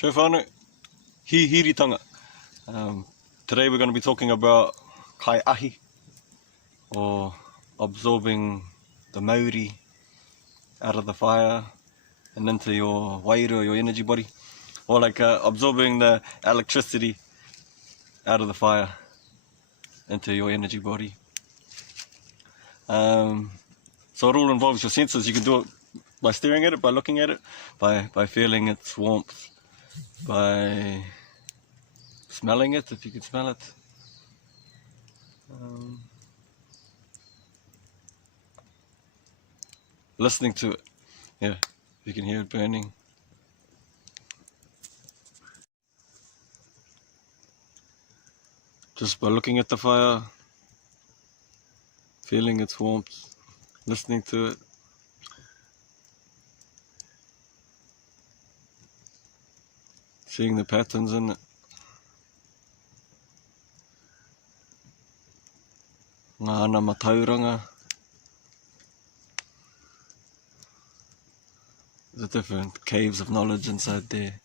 Tō whānau, hiritanga. Today we're going to be talking about kai ahi, or absorbing the Mauri out of the fire and into your wairua, your energy body, or like absorbing the electricity out of the fire into your energy body. So it all involves your senses. You can do it by staring at it, by looking at it, by feeling its warmth, by smelling it, if you can smell it. Listening to it, yeah, you can hear it burning. Just by looking at the fire, feeling its warmth, listening to it. Seeing the patterns in it. Ngā ana matauranga. The different caves of knowledge inside there.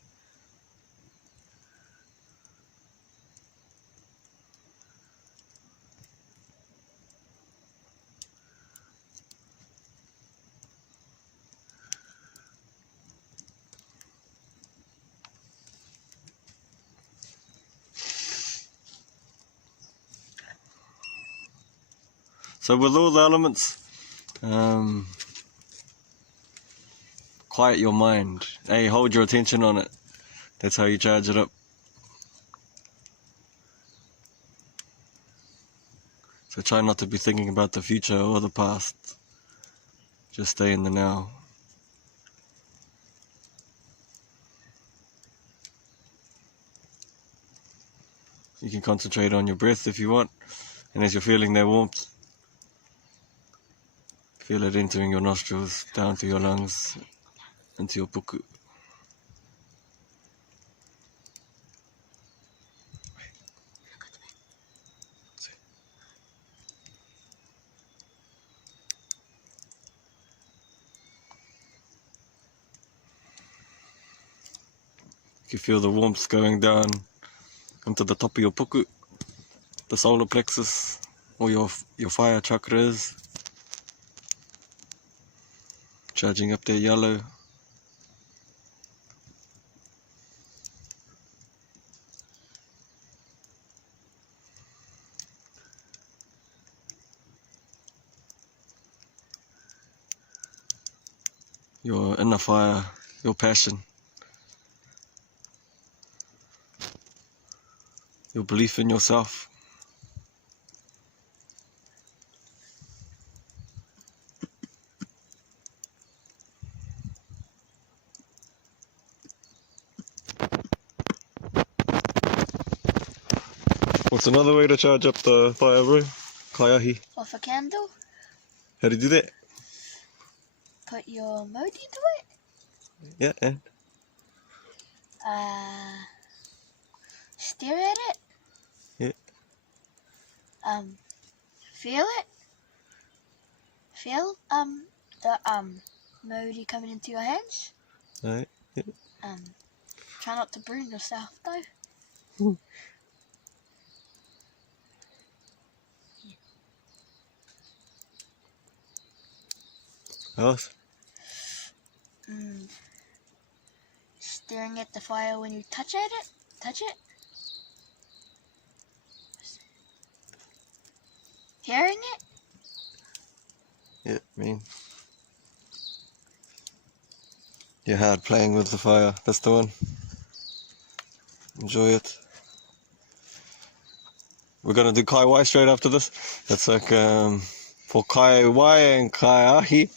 So with all the elements, quiet your mind. Hey, hold your attention on it. That's how you charge it up. So try not to be thinking about the future or the past. Just stay in the now. You can concentrate on your breath if you want. And as you're feeling that warmth, feel it entering your nostrils, down to your lungs, into your puku. You can feel the warmth going down into the top of your puku, the solar plexus, or your fire chakras. Charging up their yellow. Your inner fire, your passion. Your belief in yourself. What's another way to charge up the fire, bro? Kai ahi. Off a candle. How do you do that? Put your Mauri into it. Yeah, and? Stare at it. Yeah. Feel it. Feel the Mauri coming into your hands. Alright. Yeah. Try not to burn yourself though. Else? Staring at the fire when you touch it. Hearing it. Yeah, you're hard playing with the fire. That's the one. Enjoy it. We're gonna do kai wai straight after this. It's like for kai wai and kai ahi.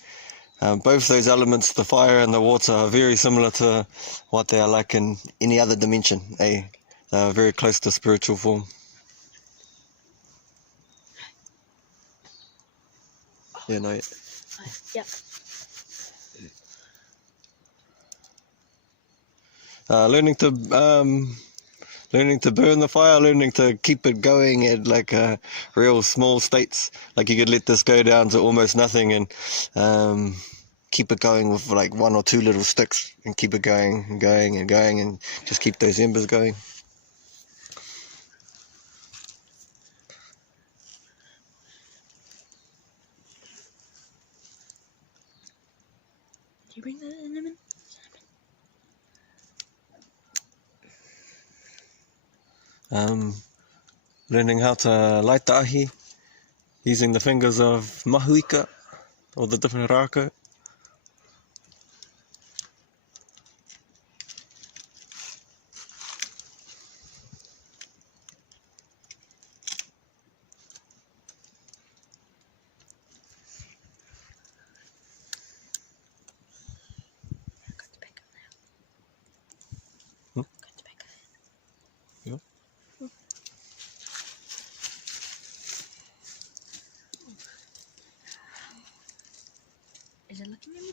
Both those elements, the fire and the water, are very similar to what they are like in any other dimension. They are very close to spiritual form. Yeah, no. Yep. Learning to burn the fire, learning to keep it going at like real small states. Like you could let this go down to almost nothing and keep it going with like 1 or 2 little sticks and keep it going and going and going and just keep those embers going. Did you bring the cinnamon? Learning how to light the ahi using the fingers of mahuika or the different rākau. Got the back of that. Hmm? Got the back of it. Yeah. Is it looking at me?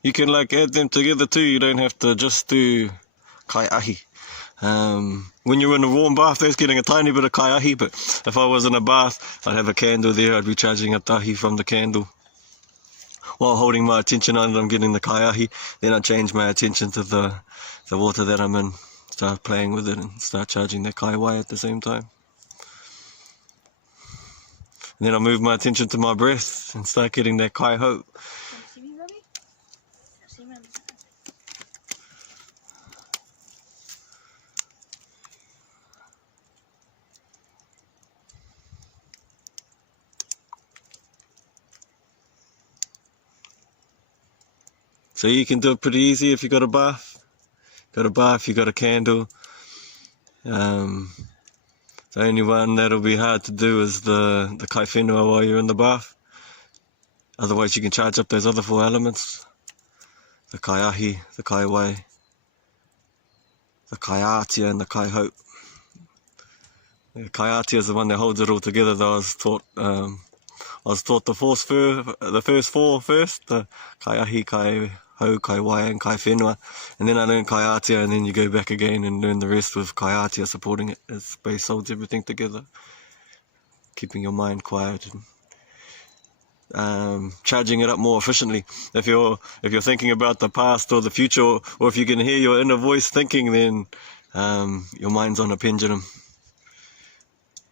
You can like add them together too. You don't have to just do kai ahi. When you're in a warm bath, that's getting a tiny bit of kai ahi, but if I was in a bath, I'd have a candle there. I'd be charging up the ahi from the candle while holding my attention on it. I'm getting the kai ahi. Then I change my attention to the water that I'm in, start playing with it and start charging the kai wai at the same time. And then I move my attention to my breath and start getting that kai ho. Want to see me, Robbie? See me? So you can do it pretty easy if you got a bath. You got a candle. The only one that'll be hard to do is the kai whenua while you're in the bath. Otherwise you can charge up those other 4 elements. The kai ahi, the kai wai, the kai ātia and the kai ho. The kai ātia is the one that holds it all together though. I was taught the first 4 first. The kai ahi, kai ho, kai wai and kai whenua. And then I learned kai ātia and then you go back again and learn the rest with kai ātia supporting it. It's base holds everything together. Keeping your mind quiet and charging it up more efficiently. If you're thinking about the past or the future, or if you can hear your inner voice thinking, then your mind's on a pendulum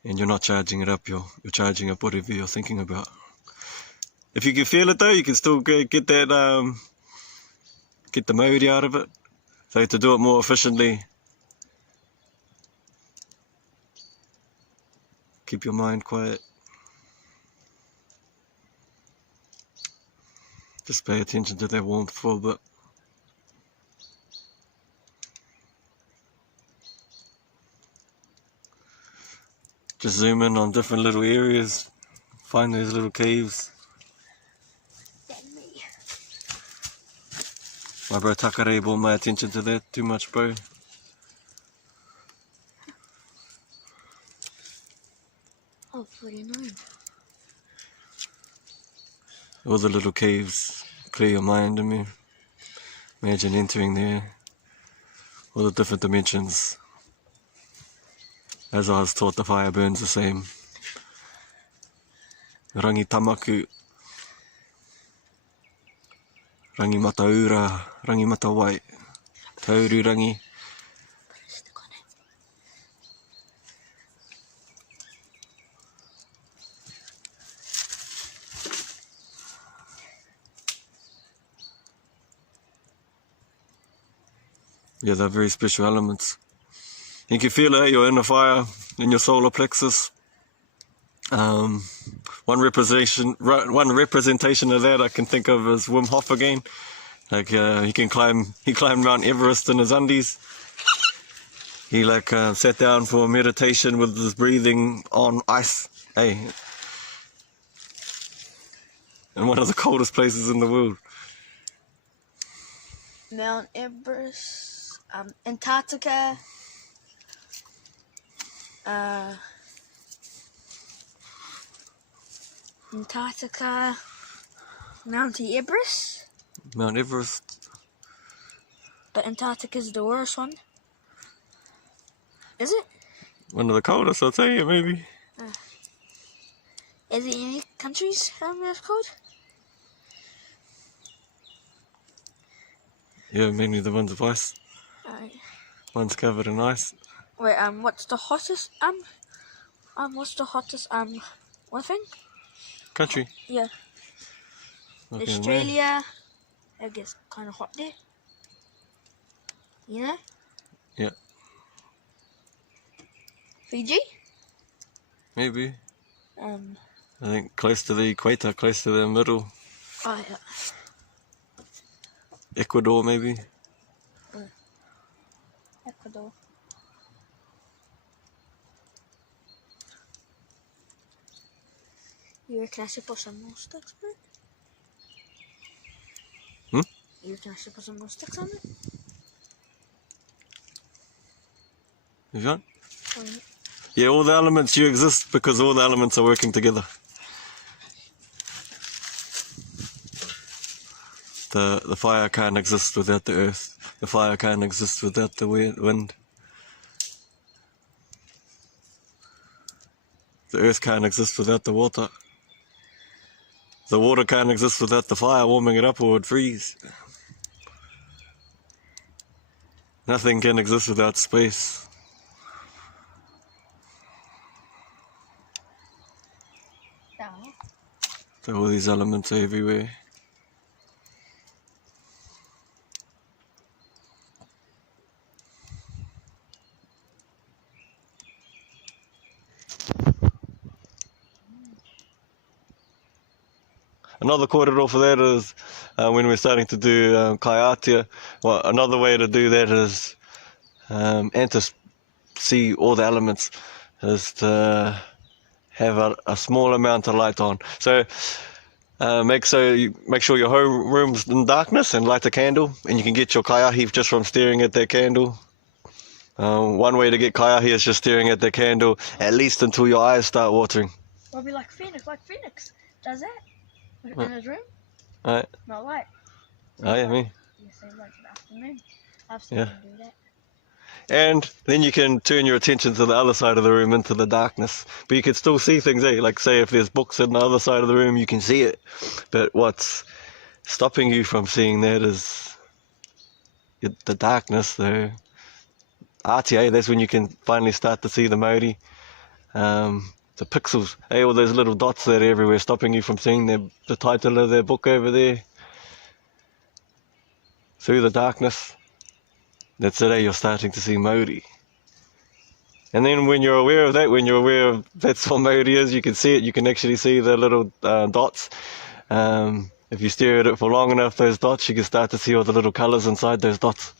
and you're not charging it up. You're charging up whatever you're thinking about. If you can feel it though, you can still get that get the Mauri out of it. So to do it more efficiently, keep your mind quiet. Just pay attention to that warmth for a bit. Just zoom in on different little areas, find those little caves. Me. My bro Takare brought my attention to that too much, bro. Oh, 49. All the little caves, clear your mind. I mean, imagine entering there, all the different dimensions. As I was taught, the fire burns the same. Rangi tamaku, rangi mataura, rangi matawai, tauru rangi. Put a stick on it. Yeah, they're very special elements. You can feel it, you're in the fire, in your solar plexus. One representation of that I can think of is Wim Hof again. Like he climbed Mount Everest in his undies. He sat down for meditation with his breathing on ice. Hey, in one of the coldest places in the world. Mount Everest, Antarctica, Mount Everest. Mount Everest. But Antarctica's the worst one. Is it? One of the coldest, I'll tell you, maybe. Is it any countries that's cold? Yeah, mainly the ones of ice. One's covered in ice. Wait, what's the hottest, one thing? Country. Yeah. Okay, Australia, it gets kind of hot there. You know? Yeah. Fiji? Maybe. I think close to the equator, close to the middle. Oh, yeah. Ecuador, maybe. Ecuador. You reckon I should put some more sticks on it? You reckon I should put some more sticks on it? If you want. Oh, yeah. Yeah, all the elements, you exist because all the elements are working together. The fire can't exist without the earth. The fire can't exist without the wind. The earth can't exist without the water. The water can't exist without the fire warming it up or it would freeze. Nothing can exist without space. Yeah. So all these elements are everywhere. Another corridor for that is when we're starting to do kaiatea. Well, another way to do that is, and to see all the elements, is to have a small amount of light on. So make sure your home room's in darkness and light a candle, and you can get your kaiahi just from staring at that candle. One way to get kaiahi is just staring at the candle, at least until your eyes start watering. Or be like Phoenix does that in his room. Right. Not light. Oh yeah, me. You say like the afternoon. I've seen him do that. And then you can turn your attention to the other side of the room into the darkness. But you can still see things, eh? Like say if there's books in the other side of the room, you can see it. But what's stopping you from seeing that is the darkness, the RTA. That's when you can finally start to see the Mauri. The pixels, eh? All those little dots that are everywhere, stopping you from seeing the title of their book over there. Through the darkness. That's it, eh? You're starting to see Mauri. And then when you're aware of that, when you're aware of that's what Mauri is, you can see it, you can actually see the little dots. If you stare at it for long enough, those dots, you can start to see all the little colours inside those dots.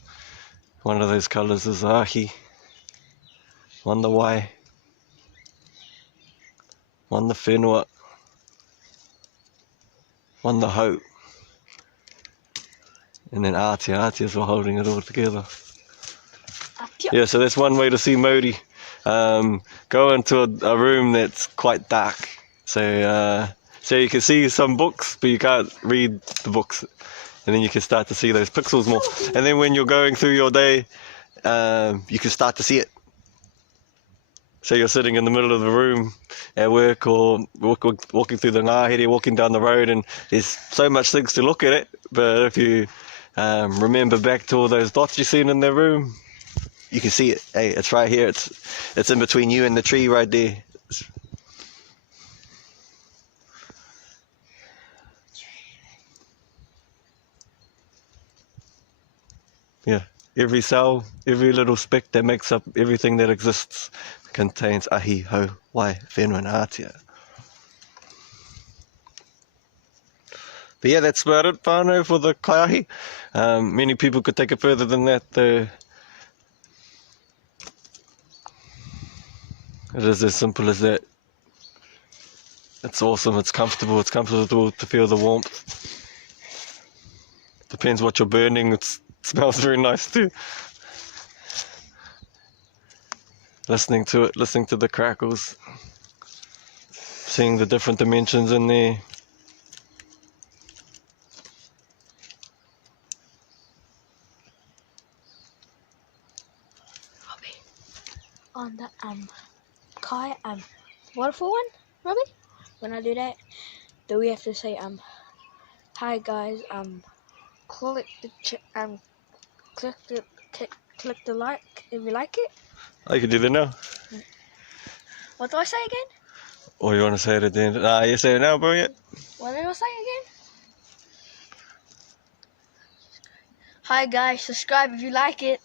One of those colours is ahi, one the wai, one the whenua, one the hau, and then atia. Atia is for holding it all together. Yeah, so that's one way to see Mauri. Go into a room that's quite dark. So you can see some books, but you can't read the books. And then you can start to see those pixels more. And then when you're going through your day, you can start to see it. So you're sitting in the middle of the room at work or walking through the ngahere, walking down the road, and there's so much things to look at it. But if you remember back to all those dots you've seen in the room, you can see it. Hey, it's right here. It's in between you and the tree right there. Yeah, every cell, every little speck that makes up everything that exists contains ahi, hau, wai, whenua, and atia. But yeah, that's about it, whānau, for the kaiahi. Many people could take it further than that, though. It is as simple as that. It's awesome, it's comfortable to feel the warmth. Depends what you're burning, it smells very nice too. Listening to it, listening to the crackles, seeing the different dimensions in there. on the Kai waterfall one, Robbie. When I do that, do we have to say hi guys, click the like if you like it. I can do that now. What do I say again? Or you want to say it at the end? Nah, you say it now, bro. Yeah. What did I say again? Hi guys, subscribe if you like it.